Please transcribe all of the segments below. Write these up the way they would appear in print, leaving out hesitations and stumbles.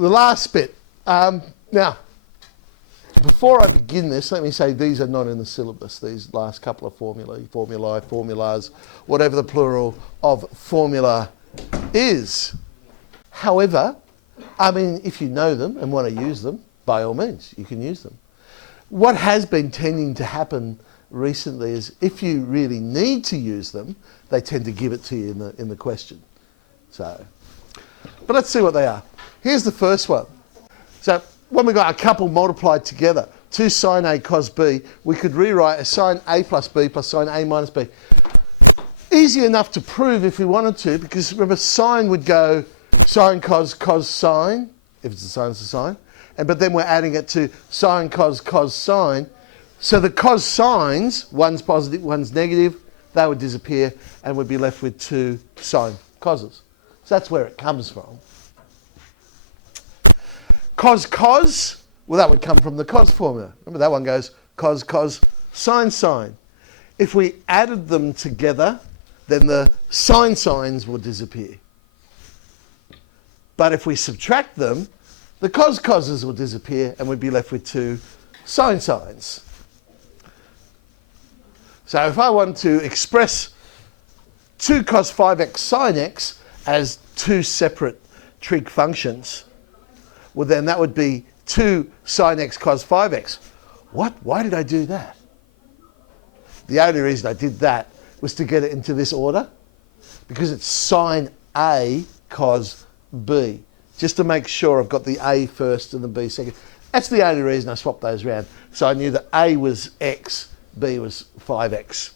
the last bit. Now, before I begin this, let me say these are not in the syllabus, these last couple of formulas, whatever the plural of formula is. However, I mean, if you know them and want to use them, by all means, you can use them. What has been tending to happen recently is if you really need to use them, they tend to give it to you in the question. So, but let's see what they are. Here's the first one. So when we got a couple multiplied together, 2 sine A cos B, we could rewrite as sine A plus B plus sine A minus B. Easy enough to prove if we wanted to, because remember sine would go sine cos cos sine, if it's a sine, it's a sine. But then we're adding it to sine cos cos sine. So the cos sines, one's positive, one's negative, they would disappear and we'd be left with 2 sine coses. So that's where it comes from. Cos cos, well that would come from the cos formula. Remember that one goes cos cos sine sine. If we added them together, then the sine sines will disappear. But if we subtract them, the cos coses will disappear and we'd be left with 2 sine sines. So if I want to express 2 cos 5x sine x as 2 separate trig functions, well then that would be 2 sine x cos 5x. What? Why did I do that? The only reason I did that was to get it into this order, because it's sine A cos B. Just to make sure I've got the A first and the B second. That's the only reason I swapped those around. So I knew that A was x, B was 5x.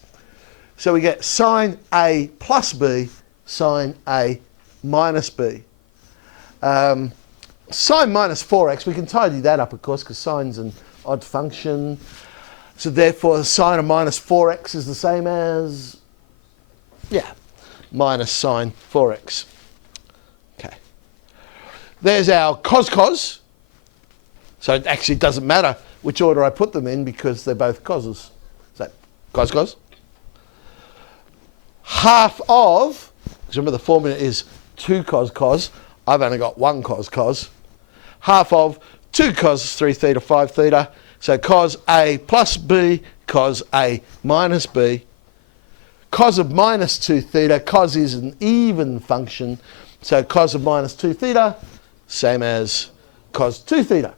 So we get sine A plus B, sine A minus B. Sine minus 4x, we can tidy that up, of course, because sine's an odd function. So therefore, sine of minus 4x is the same as, minus sine 4x. Okay. There's our cos cos. So it actually doesn't matter which order I put them in because they're both coses. So cos cos. Half of, because remember the formula is 2 cos cos. I've only got 1 cos cos. Half of 2 cos 3 theta 5 theta. So cos A plus B, cos A minus B. Cos of minus 2 theta, cos is an even function. So cos of minus 2 theta, same as cos 2 theta.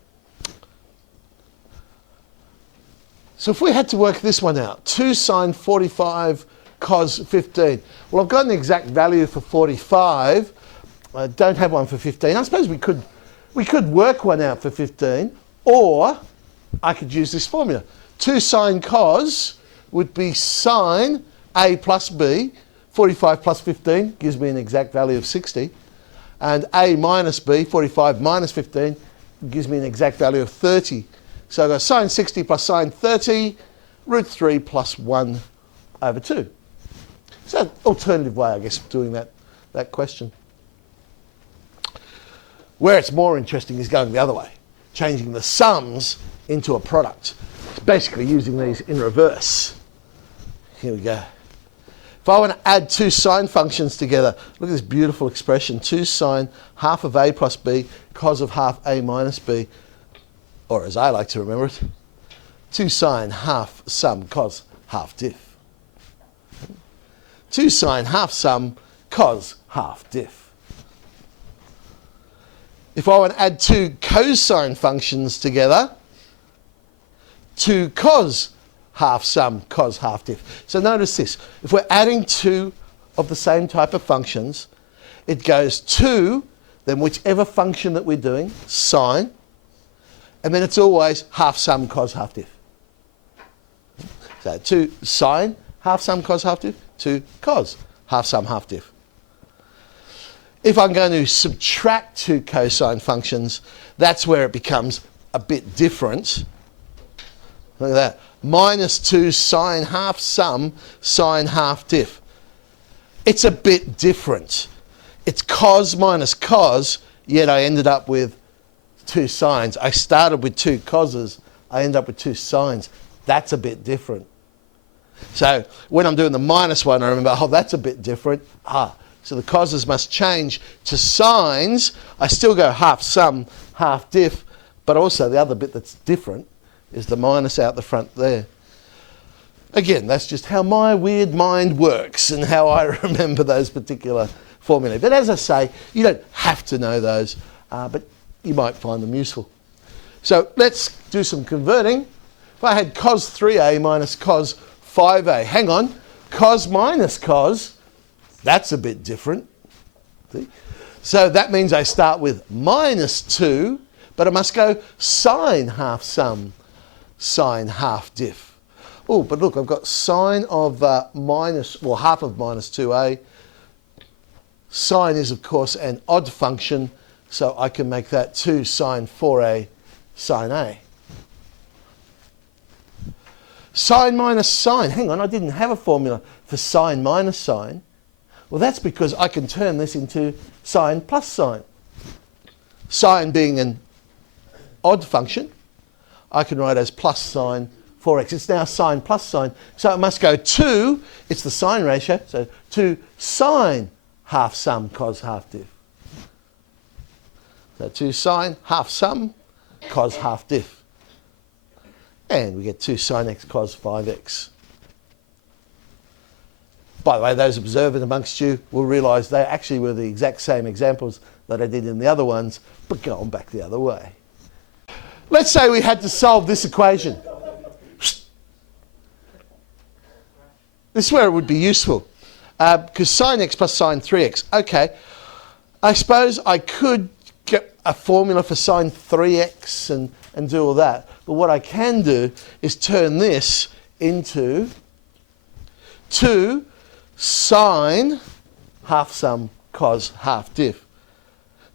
So if we had to work this one out, 2 sine 45 cos 15. Well, I've got an exact value for 45. I don't have one for 15. I suppose we could work one out for 15, or I could use this formula. 2 sine cos would be sine A plus B. 45 plus 15 gives me an exact value of 60. And A minus B, 45 minus 15, gives me an exact value of 30. So I've got sine 60 plus sine 30, root 3 plus 1 over 2. So an alternative way, I guess, of doing that question. Where it's more interesting is going the other way, changing the sums into a product. It's basically using these in reverse. Here we go. If I want to add 2 sine functions together, look at this beautiful expression, 2 sine half of A plus B, cos of half A minus B, or as I like to remember it, 2 sine half sum cos half diff. 2 sine half sum cos half diff. If I want to add 2 cosine functions together, 2 cos half sum cos half diff. So notice this, if we're adding 2 of the same type of functions, it goes 2, then whichever function that we're doing, sine, and then it's always half sum cos half diff. So 2 sine half sum cos half diff, 2 cos half sum half diff. If I'm going to subtract 2 cosine functions, that's where it becomes a bit different. Look at that. Minus 2 sine half sum sine half diff. It's a bit different. It's cos minus cos, yet I ended up with 2 sines. I started with 2 coses, I ended up with 2 sines. That's a bit different. So when I'm doing the minus one, I remember, oh, that's a bit different. So the causes must change to sines. I still go half sum, half diff, but also the other bit that's different is the minus out the front there. Again, that's just how my weird mind works and how I remember those particular formulae. But as I say, you don't have to know those, but you might find them useful. So let's do some converting. If I had cos 3a minus cos 5a, hang on, cos minus cos, that's a bit different. See? So that means I start with minus 2, but I must go sine half sum, sine half diff. Oh, but look, I've got sine of half of minus 2a. Sine is, of course, an odd function, so I can make that 2 sine 4a sine a. Sine minus sine. Hang on, I didn't have a formula for sine minus sine. Well, that's because I can turn this into sine plus sine. Sine being an odd function, I can write as plus sine 4x. It's now sine plus sine. So it must go 2, it's the sine ratio, so 2 sine half sum cos half diff. So 2 sine half sum cos half diff. And we get 2 sine x cos 5x. By the way, those observant amongst you will realise they actually were the exact same examples that I did in the other ones, but going back the other way. Let's say we had to solve this equation. This is where it would be useful, because sine x plus sine 3x. Okay, I suppose I could get a formula for sine 3x and do all that. But what I can do is turn this into 2 sine half sum cos half diff.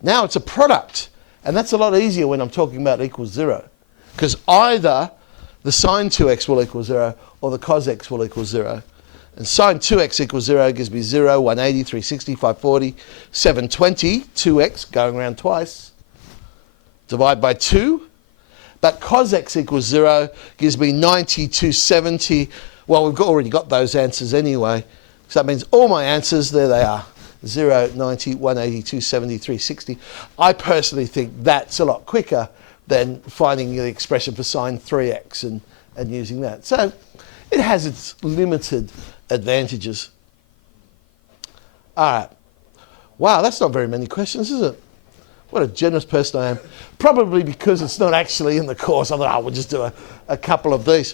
Now it's a product, and that's a lot easier when I'm talking about equals 0, because either the sine 2x will equal 0 or the cos x will equal 0. And sine 2x equals 0 gives me 0, 180, 360, 540, 720, 2x going around twice. Divide by 2. But cos x equals 0 gives me 90, 270. Well, we've already got those answers anyway. So that means all my answers, there they are. 0, 90, 180, 270, 360. I personally think that's a lot quicker than finding the expression for sine 3x and using that. So it has its limited advantages. All right. Wow, that's not very many questions, is it? What a generous person I am. Probably because it's not actually in the course. I thought, we'll just do a couple of these.